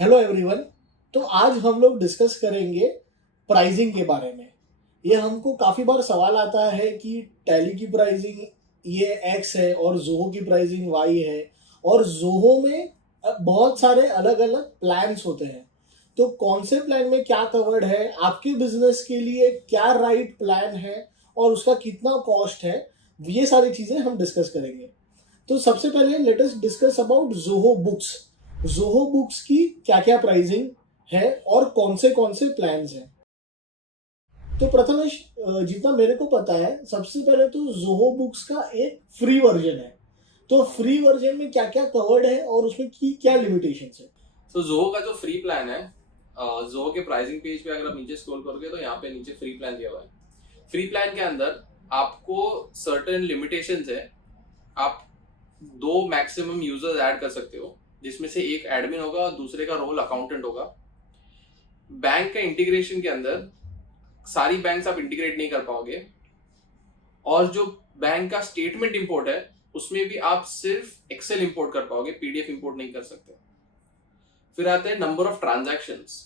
Hello everyone. तो आज हम लोग डिस्कस करेंगे प्राइसिंग के बारे में। ये हमको काफ़ी बार सवाल आता है कि टैली की प्राइसिंग ये एक्स है और जोहो की प्राइसिंग वाई है, और जोहो में बहुत सारे अलग अलग प्लान्स होते हैं। तो कौन से प्लान में क्या कवर्ड है, आपके बिजनेस के लिए क्या राइट प्लान है और उसका कितना कॉस्ट है, ये सारी चीज़ें हम डिस्कस करेंगे। तो सबसे पहले let us discuss about Zoho books. Zoho books की क्या क्या प्राइसिंग है और कौन से प्लान्स हैं। तो प्रथमेश, जितना मेरे को पता है, सबसे पहले तो जोहो बुक्स का एक फ्री वर्जन है। तो फ्री वर्जन में क्या क्या कवर्ड है और उसमें की क्या लिमिटेशंस है। तो जोहो का जो फ्री प्लान है, जोहो के प्राइसिंग पेज पे अगर आप नीचे स्क्रॉल करोगे तो यहाँ पे नीचे फ्री प्लान दिया हुआ है। फ्री प्लान के अंदर आपको सर्टेन लिमिटेशंस है। आप 2 मैक्सिमम यूजर्स ऐड कर सकते हो, जिसमें से एक एडमिन होगा और दूसरे का रोल अकाउंटेंट होगा। बैंक का इंटीग्रेशन के अंदर सारी बैंक्स आप इंटीग्रेट नहीं कर पाओगे, और जो बैंक का स्टेटमेंट इंपोर्ट है उसमें भी आप सिर्फ एक्सेल इंपोर्ट कर पाओगे, पीडीएफ इंपोर्ट नहीं कर सकते। फिर आते हैं number of transactions.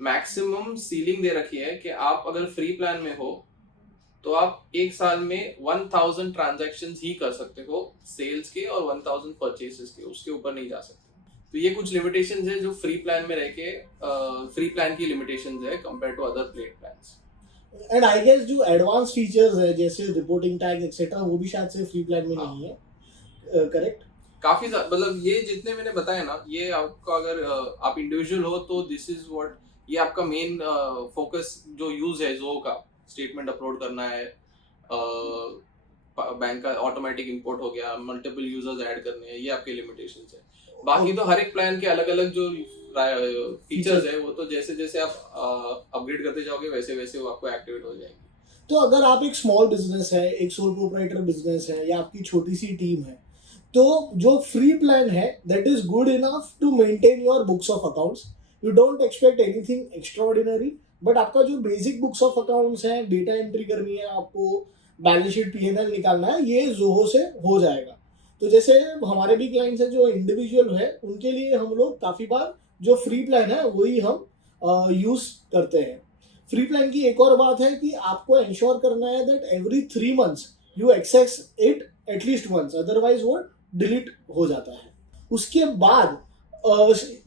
Maximum ceiling दे रखी है कि आप अगर फ्री प्लान में हो तो आप एक साल में 1000 ट्रांजैक्शंस ही कर सकते हो सेल्स के, और 1000 परचेसेस के, उसके ऊपर नहीं जा सकते। तो ये कुछ लिमिटेशंस है जो फ्री प्लान में रह के फ्री प्लान की लिमिटेशंस है compare to other paid plans. And I guess जो एडवांस फीचर्स है जैसे रिपोर्टिंग टैग एक्सेट्रा वो भी शायद से फ्री प्लान में नहीं है, करेक्ट? काफी मतलब ये जितने मैंने बताया ना, ये आपका अगर आप इंडिविजुअल हो तो दिस इज व्हाट, ये आपका मेन फोकस जो यूज है जो का स्टेटमेंट अपलोड करना है, बैंक का ऑटोमेटिक इंपोर्ट हो गया, मल्टीपल यूजर्स ऐड करने हैं, ये आपके लिमिटेशंस है। बाकी तो हर एक प्लान के अलग अलग जो फीचर्स है वो तो जैसे जैसे आप अपग्रेड करते जाओगे वैसे वैसे वो आपको एक्टिवेट हो जाएंगे। तो अगर आप एक स्मॉल बिजनेस है, एक सोल प्रोप्राइटर बिजनेस है, या आपकी छोटी सी टीम है, तो जो फ्री प्लान है that is good enough to maintain your books of accounts. You don't expect anything extraordinary, but आपका जो बेसिक बुक्स ऑफ अकाउंट्स है, डेटा एंट्री करनी है, आपको बैलेंस शीट पीएनएल निकालना है, ये जोहो से हो जाएगा। तो जैसे हमारे भी क्लाइंट्स हैं जो इंडिविजुअल है, उनके लिए हम लोग काफ़ी बार जो फ्री प्लान है वही हम यूज़ करते हैं। फ्री प्लान की एक और बात है कि आपको इंश्योर करना है that every 3 months you access it at least once, otherwise वो डिलीट हो जाता है। उसके बाद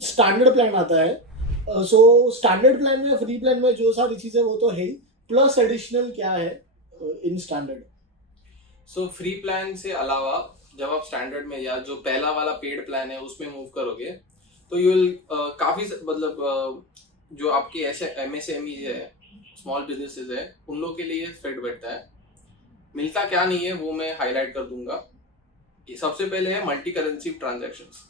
स्टैंडर्ड प्लान आता है। सो स्टैंडर्ड प्लान में, फ्री प्लान में जो सारी चीज़ें वो तो है ही, प्लस एडिशनल क्या है in standard. So free plan से अलावा जब आप स्टैंडर्ड में या जो पहला वाला पेड प्लान है उसमें मूव करोगे तो यू विल काफ़ी मतलब जो आपके ऐसे एमएसएमई है, स्मॉल बिजनेसेस है, उन लोगों के लिए फिट बैठता है। मिलता क्या नहीं है वो मैं हाईलाइट कर दूंगा। सबसे पहले है मल्टी करेंसी ट्रांजैक्शंस।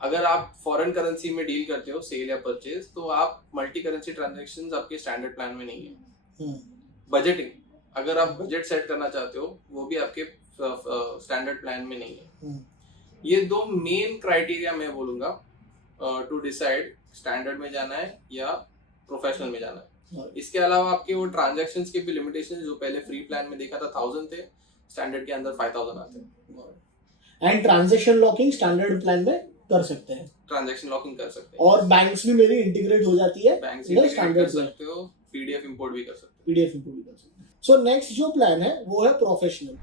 अगर आप फॉरेन करेंसी में डील करते हो सेल या परचेज, तो आप मल्टी करेंसी ट्रांजैक्शंस आपके स्टैंडर्ड प्लान में नहीं है। बजटिंग, अगर आप बजट सेट करना चाहते हो वो भी आपके स्टैंडर्ड प्लान में नहीं है। ये 2 मेन क्राइटेरिया मैं बोलूंगा टू डिसाइड स्टैंडर्ड में जाना है या प्रोफेशनल में जाना है। इसके अलावा आपके वो ट्रांजैक्शंस के भी लिमिटेशन जो पहले फ्री प्लान में देखा था 1000 थे, स्टैंडर्ड के अंदर 5000 आते हैं। And transaction locking standard plan में कर सकते हैं, ट्रांजैक्शन लॉकिंग कर सकते हैं, और बैंक्स भी मेरी इंटीग्रेट हो जाती है, बैंक इंटीग्रेट कर सकते हो, पीडीएफ इंपोर्ट भी कर सकते हो, पीडीएफ इंपोर्ट भी कर सकते हैं। सो नेक्स्ट जो प्लान है वो है प्रोफेशनल।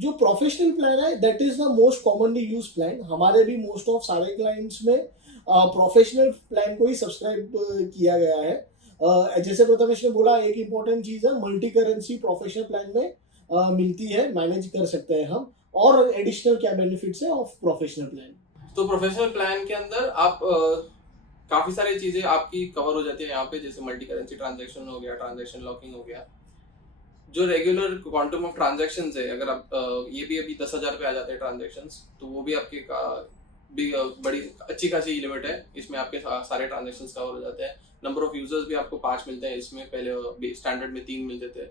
जो प्रोफेशनल प्लान है that is the most commonly use plan. हमारे भी मोस्ट ऑफ सारे क्लाइंट्स में प्रोफेशनल प्लान को ही सब्सक्राइब किया गया है। जैसे प्रथमेश ने बोला, एक इंपॉर्टेंट चीज है मल्टी करेंसी प्रोफेशनल प्लान में मिलती है, मैनेज कर सकते हैं हम। और एडिशनल क्या बेनिफिट्स है ऑफ प्रोफेशनल प्लान? तो प्रोफेशनल प्लान के अंदर आप काफी सारी चीजें आपकी कवर हो जाती है यहाँ पे, जैसे मल्टी करेंसी ट्रांजैक्शन हो गया, ट्रांजैक्शन लॉकिंग हो गया। जो रेगुलर क्वांटम ऑफ ट्रांजैक्शंस है, अगर आप ये भी अभी 10,000 पे आ जाते हैं ट्रांजैक्शंस, तो वो भी आपके भी बड़ी अच्छी खासी लिमिट है। इसमें आपके सारे ट्रांजैक्शंस कवर हो जाते हैं। नंबर ऑफ यूजर्स भी आपको 5 मिलते हैं, इसमें पहले स्टैंडर्ड में 3 मिलते थे।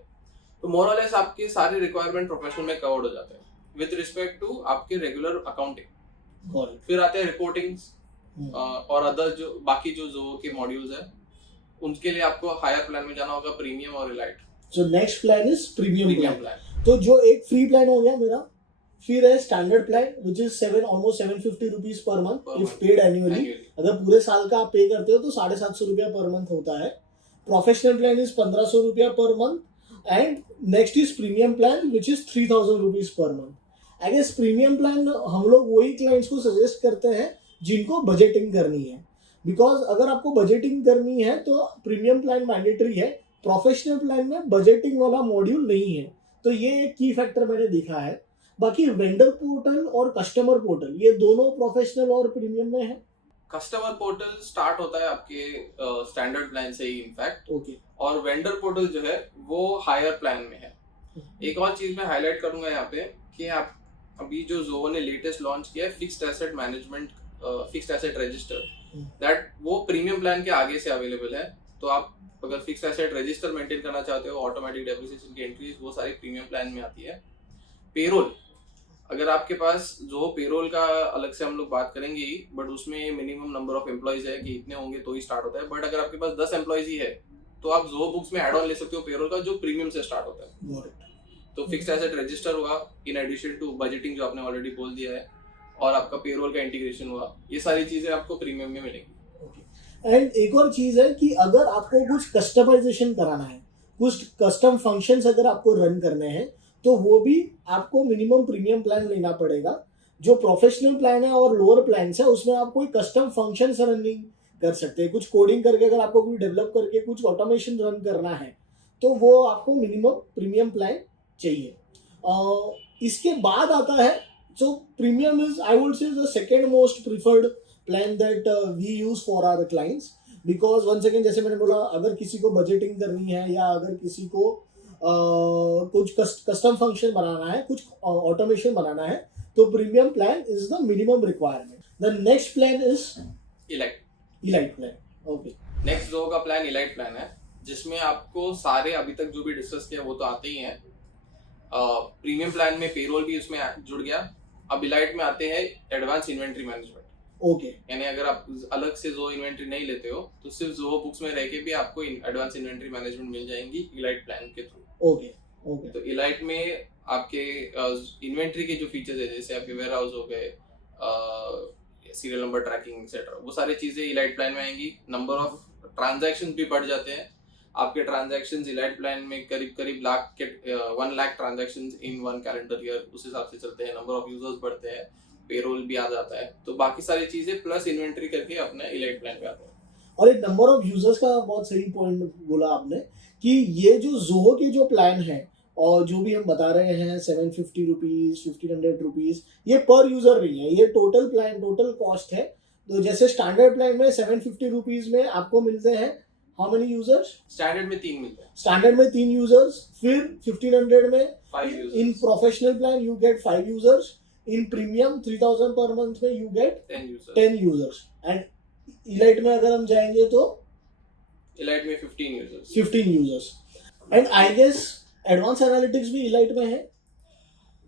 तो मोर और लेस आपके सारे रिक्वायरमेंट प्रोफेशनल में कवर्ड हो जाते हैं विद रिस्पेक्ट टू आपके रेगुलर अकाउंटिंग। फिर आते हैं रिपोर्टिंग्स और अदर जो बाकी जो के मॉड्यूल्स है, उनके लिए आपको हायर प्लान में जाना होगा, प्रीमियम और elite. So next plan is premium plan. तो जो एक फ्री प्लान हो गया मेरा, फिर है standard plan which is almost 750 rupees per month if paid annually. अगर पूरे साल का आप पे करते हो तो 750 रुपया पर मंथ होता है. प्रोफेशनल प्लान इज 1500 रुपया per month. And next is premium plan which is 3000 rupees per month. I guess premium plan हम लोग वही क्लाइंट्स को सजेस्ट करते हैं जिनको बजटिंग करनी है. बिकॉज अगर आपको बजटिंग करनी है तो प्रीमियम प्लान मैंडेटरी है. प्रोफेशनल प्लान में बजटिंग वाला मॉड्यूल नहीं है. तो ये एक की फैक्टर मैंने देखा है. बाकी वेंडर पोर्टल और कस्टमर पोर्टल ये दोनों प्रोफेशनल और प्रीमियम में है. कस्टमर पोर्टल स्टार्ट होता है आपके स्टैंडर्ड प्लान से ही इनफैक्ट. ओके. और वेंडर पोर्टल जो है वो हायर प्लान में है. एक और चीज मैं हाईलाइट करूंगा यहाँ पे कि आप अभी जो जोहो ने लेटेस्ट लॉन्च किया है fixed asset management, fixed asset register, that वो प्रीमियम प्लान के आगे से अवेलेबल है. तो आप अगर फिक्स्ड एसेट रजिस्टर मेंटेन करना चाहते हो, ऑटोमेटिक डेप्रिसिएशन की एंट्रीज, वो सारी प्रीमियम प्लान में आती है. पेरोल, अगर आपके पास जो पेरोल का अलग से हम लोग बात करेंगे ही, बट उसमें मिनिमम नंबर ऑफ एम्प्लॉइज है कि इतने होंगे तो ही स्टार्ट होता है. बट अगर आपके पास 10 एम्प्लॉइज ही है तो आप जोहो बुक्स में एड ऑन ले सकते हो पेरोल का, जो प्रीमियम से स्टार्ट होता है. तो फिक्स्ड एसेट रजिस्टर हुआ इन एडिशन टू बजटिंग जो आपने ऑलरेडी बोल दिया है, और आपका पेरोल का इंटीग्रेशन हुआ. ये सारी चीजें आपको प्रीमियम में मिलेंगी. एंड एक और चीज है कि अगर आपको कुछ कस्टमाइजेशन कराना है, कुछ कस्टम फंक्शंस अगर आपको रन करने हैं, तो वो भी आपको मिनिमम प्रीमियम प्लान लेना पड़ेगा. जो प्रोफेशनल प्लान है और लोअर प्लान है उसमें आप कोई कस्टम फंक्शंस रन नहीं कर सकते. कुछ कोडिंग करके अगर आपको कोई डेवलप करके कुछ ऑटोमेशन रन करना है तो वो आपको मिनिमम प्रीमियम प्लान चाहिए. इसके बाद आता है so premium is I would say the second most preferred plan that we use for our clients. Because once again जैसे मैंने बोला, अगर किसी को बजटिंग करनी है या अगर किसी को कुछ कस्टम फंक्शन बनाना है, कुछ ऑटोमेशन बनाना है, तो premium plan is the minimum requirement. The next plan is elite plan. Okay. Next Zoho का प्लान इलाइट प्लान है, जिसमें आपको सारे अभी तक जो भी डिस्कस किया वो तो आते ही हैं. प्रीमियम प्लान में पेरोल भी उसमें जुड़ गया. अब इलाइट में आते हैं एडवांस इन्वेंट्री मैनेजमेंट. ओके. यानी अगर आप अलग से जोहो इन्वेंट्री नहीं लेते हो तो सिर्फ जोहो बुक्स में रह के भी आपको एडवांस इन्वेंट्री मैनेजमेंट मिल जाएंगी इलाइट प्लान के थ्रू. ओके. ओके. तो इलाइट में आपके इन्वेंट्री के जो फीचर्स है, जैसे आपके वेयर हाउस हो गए, सीरियल नंबर ट्रैकिंग एक्सेट्रा, वो सारी चीजें इलाइट प्लान में आएंगी. नंबर ऑफ ट्रांजैक्शंस भी बढ़ जाते हैं. आपके ट्रांजैक्शंस इलाइट प्लान में करीब 1 लाख ट्रांजैक्शंस इन 1 कैलेंडर ईयर उस हिसाब से चलते हैं. नंबर ऑफ यूजर्स बढ़ते हैं, पेरोल भी आ जाता है. तो बाकी सारी चीजें प्लस इन्वेंट्री करके अपने इलाइट प्लान पे आते हैं. और एक नंबर ऑफ यूजर्स का बहुत सही पॉइंट बोला आपने कि ये जो जोहो के जो प्लान है और जो भी हम बता रहे हैं 750 रुपीज, 1500 रुपीज, ये पर यूजर नहीं है, ये टोटल प्लान, टोटल कॉस्ट है. तो जैसे स्टैंडर्ड प्लान में 750 रुपीज में आपको मिलते हैं हाउ मेनी यूजर्स? स्टैंडर्ड में 3 मिलते हैं. स्टैंडर्ड में 3 यूजर्स. फिर 1500 में 5 users. In professional plan you get 5 users. In premium 3000 per month में you get 10 users. And elite में अगर हम जाएंगे तो इलाइट में 15 users. 15 users. And I guess advance analytics भी इलाइट में है.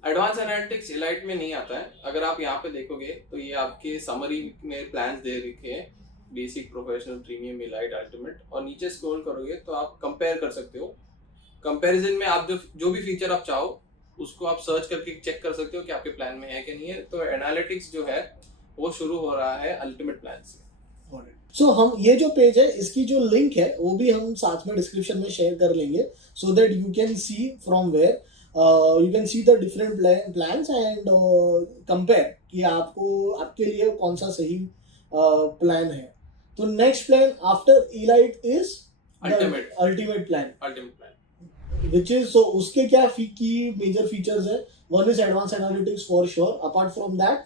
एडवांस एनालिटिक्स इलाइट में नहीं आता है. अगर आप यहाँ पे देखोगे तो ये आपके समरी में प्लान्स दे रखे हैं, basic, professional, premium, elite, ultimate, और नीचे स्क्रॉल करोगे तो आप कंपेयर कर सकते हो. कंपैरिजन में आप जो भी फीचर आप चाहो उसको आप सर्च करके चेक कर सकते हो कि आपके प्लान में है कि नहीं है. तो एनालिटिक्स जो है वो शुरू हो रहा है अल्टीमेट प्लान से. सो हम ये जो पेज है इसकी जो लिंक है वो भी हम साथ में डिस्क्रिप्शन में शेयर कर लेंगे, so that you can see from where you can see the different plans and compare कि आपको आपके लिए कौन सा सही प्लान है. तो next plan after elite is ultimate plan. Which is, so उसके क्या की मेजर फीचर्स है? One is advanced analytics for sure. Apart from that,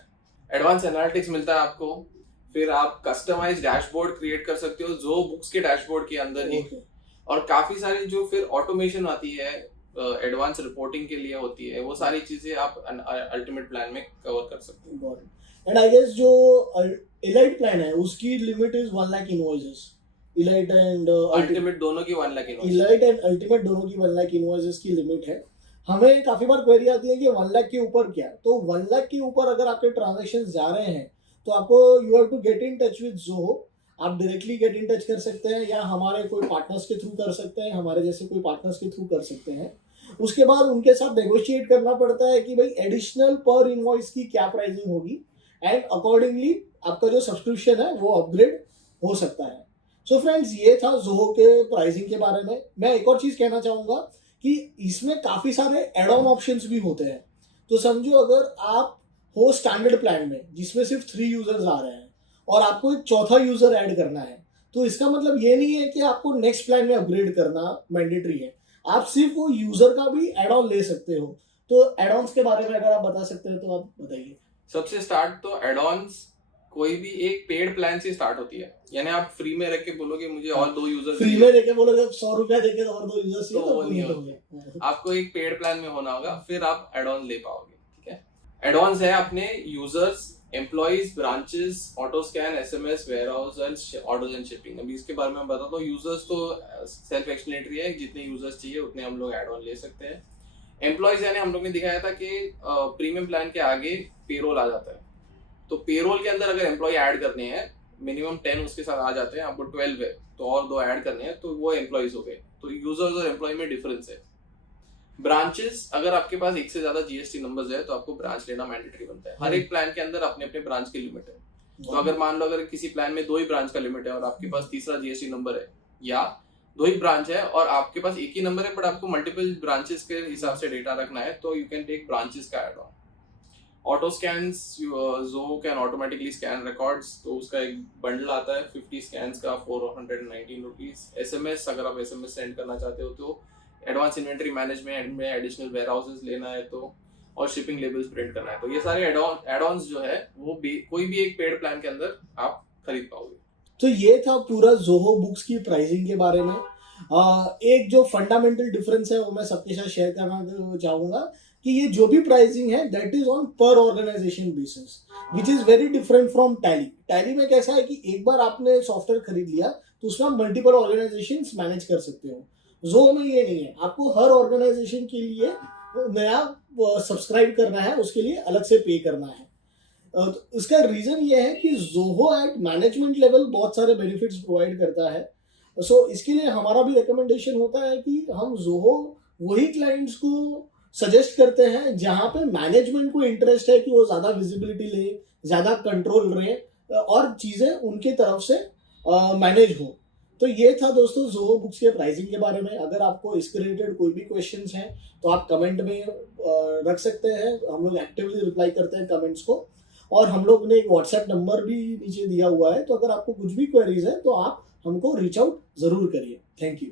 advance analytics मिलता है आपको. फिर आप कस्टमाइज डैशबोर्ड क्रिएट कर सकते हो जो बुक्स के डैशबोर्ड के अंदर ही. और काफी सारी जो फिर ऑटोमेशन आती है एडवांस रिपोर्टिंग के लिए होती है, वो सारी चीजें आप अल्टीमेट प्लान में कवर कर सकते हो. एंड आई गेस जो इलाइट प्लान है उसकी limit is 1 lakh invoices. Elite and ultimate दोनों की 1 lakh invoices. Elite and ultimate दोनों की 1 लाख इनवॉइसेस की लिमिट है. हमें काफी बार क्वेरी आती है कि 1 लाख के ऊपर क्या. तो 1 लाख के ऊपर अगर आपके ट्रांजैक्शंस जा रहे हैं तो आपको you have to get in touch with Zoho. आप डायरेक्टली गेट इन टच कर सकते हैं या हमारे कोई पार्टनर्स के थ्रू कर सकते हैं, हमारे जैसे कोई पार्टनर्स के थ्रू कर सकते हैं. उसके बाद उनके साथ नेगोशिएट करना पड़ता है कि भाई एडिशनल पर इनवॉइस की क्या प्राइसिंग होगी. एंड अकॉर्डिंगली आपका जो सब्सक्रिप्शन है वो अपग्रेड हो सकता है। सो फ्रेंड्स, ये था जोहो के प्राइसिंग के बारे में। मैं एक और चीज़ कहना चाहूँगा कि इसमें काफ़ी सारे एड ऑन ऑप्शंस भी होते हैं। तो समझो अगर आप हो स्टैंडर्ड प्लान में जिसमें सिर्फ 3 यूजर्स आ रहे हैं और आपको एक चौथा यूजर ऐड करना है, तो इसका मतलब ये नहीं है कि आपको नेक्स्ट प्लान में अपग्रेड करना मैंडेटरी है। आप सिर्फ वो यूजर का भी एड ऑन ले सकते हो। तो एड ऑन्स के बारे में अगर आप बता सकते हो तो आप बताइए। सबसे स्टार्ट तो एड ऑन्स कोई भी एक पेड प्लान से स्टार्ट होती है, यानी आप फ्री में रख के बोलोगे मुझे और 2 यूजर फ्री में देके बोलोगे 100 रुपया देके और 2 यूजर चाहिए तो वो नहीं होगा। आपको एक पेड प्लान में होना होगा, फिर आप एड ऑन ले पाओगे। ठीक है, एड ऑन्स है अपने users, employees, branches, auto scan, SMS, warehouse and orders and shipping. अभी इसके बारे में बताता हूँ। यूजर्स तो सेल्फ एक्सप्लेनेटरी है, जितने यूजर्स चाहिए उतने हम लोग एड ऑन ले सकते हैं। एम्प्लॉइज यानी हम लोग ने दिखाया था कि प्रीमियम प्लान के आगे पेरोल आ जाता है, तो पेरोल के अंदर अगर एम्प्लॉय ऐड करने हैं, मिनिमम 10 उसके साथ आ जाते हैं, आपको 12 है तो और 2 ऐड करने हैं, तो वो एम्प्लॉइज हो गए। तो यूजर्स और एम्प्लॉय में डिफरेंस है। ब्रांचेस, अगर आपके पास एक से ज्यादा जीएसटी नंबर्स है तो आपको ब्रांच लेना मैंडेटरी बनता है। हर एक प्लान के अंदर अपने अपने ब्रांच की लिमिट है। तो अगर मान लो अगर किसी प्लान में 2 ही ब्रांच का लिमिट है और आपके पास तीसरा जीएसटी नंबर है, या 2 ही ब्रांच है और आपके पास एक ही नंबर है बट आपको मल्टीपल ब्रांचेस के हिसाब से डेटा रखना है, तो यू कैन टेक ब्रांचेस का add on. Auto scans, Zoho can automatically scan records, तो उसका एक बंडल आता है 50 स्कैन्स का 419 रुपीज। एसएमएस, अगर आप एसएमएस सेंड करना चाहते हो तो एडवांस इन्वेंटरी मैनेजमेंट में एडिशनल वेयरहाउसेस लेना है तो, और शिपिंग लेबल्स प्रिंट करना है, तो ये सारे एड ऑन्स जो है वो कोई भी एक पेड प्लान के अंदर आप खरीद पाओगे। तो ये था पूरा जोहो बुक्स की प्राइसिंग के बारे में। एक जो फंडामेंटल डिफरेंस है वो मैं सबके साथ शेयर करना चाहूँगा कि ये जो भी प्राइसिंग है that is on per organisation basis, which is very different from Tally. Tally में कैसा है कि एक बार आपने सॉफ्टवेयर खरीद लिया तो उसमें आप मल्टीपल ऑर्गेनाइजेशन मैनेज कर सकते हो। जोहो में ये नहीं है, आपको हर ऑर्गेनाइजेशन के लिए नया सब्सक्राइब करना है, उसके लिए अलग से पे करना है। तो इसका रीजन ये है कि जोहो एट मैनेजमेंट लेवल बहुत सारे बेनिफिट्स प्रोवाइड करता है। सो इसके लिए हमारा भी रिकमेंडेशन होता है कि हम जोहो वही क्लाइंट्स को सजेस्ट करते हैं जहां पे मैनेजमेंट को इंटरेस्ट है कि वो ज़्यादा विजिबिलिटी ले, ज़्यादा कंट्रोल रहे और चीज़ें उनके तरफ से मैनेज हो। तो ये था दोस्तों जोहो बुक्स के प्राइसिंग के बारे में। अगर आपको इसके रिलेटेड कोई भी क्वेश्चंस हैं तो आप कमेंट में रख सकते हैं, हम लोग एक्टिवली रिप्लाई करते हैं कमेंट्स को। और हम लोग ने एक व्हाट्सएप नंबर भी नीचे दिया हुआ है, तो अगर आपको कुछ भी क्वेरीज है तो आप हमको रीच आउट ज़रूर करिए। Thank you.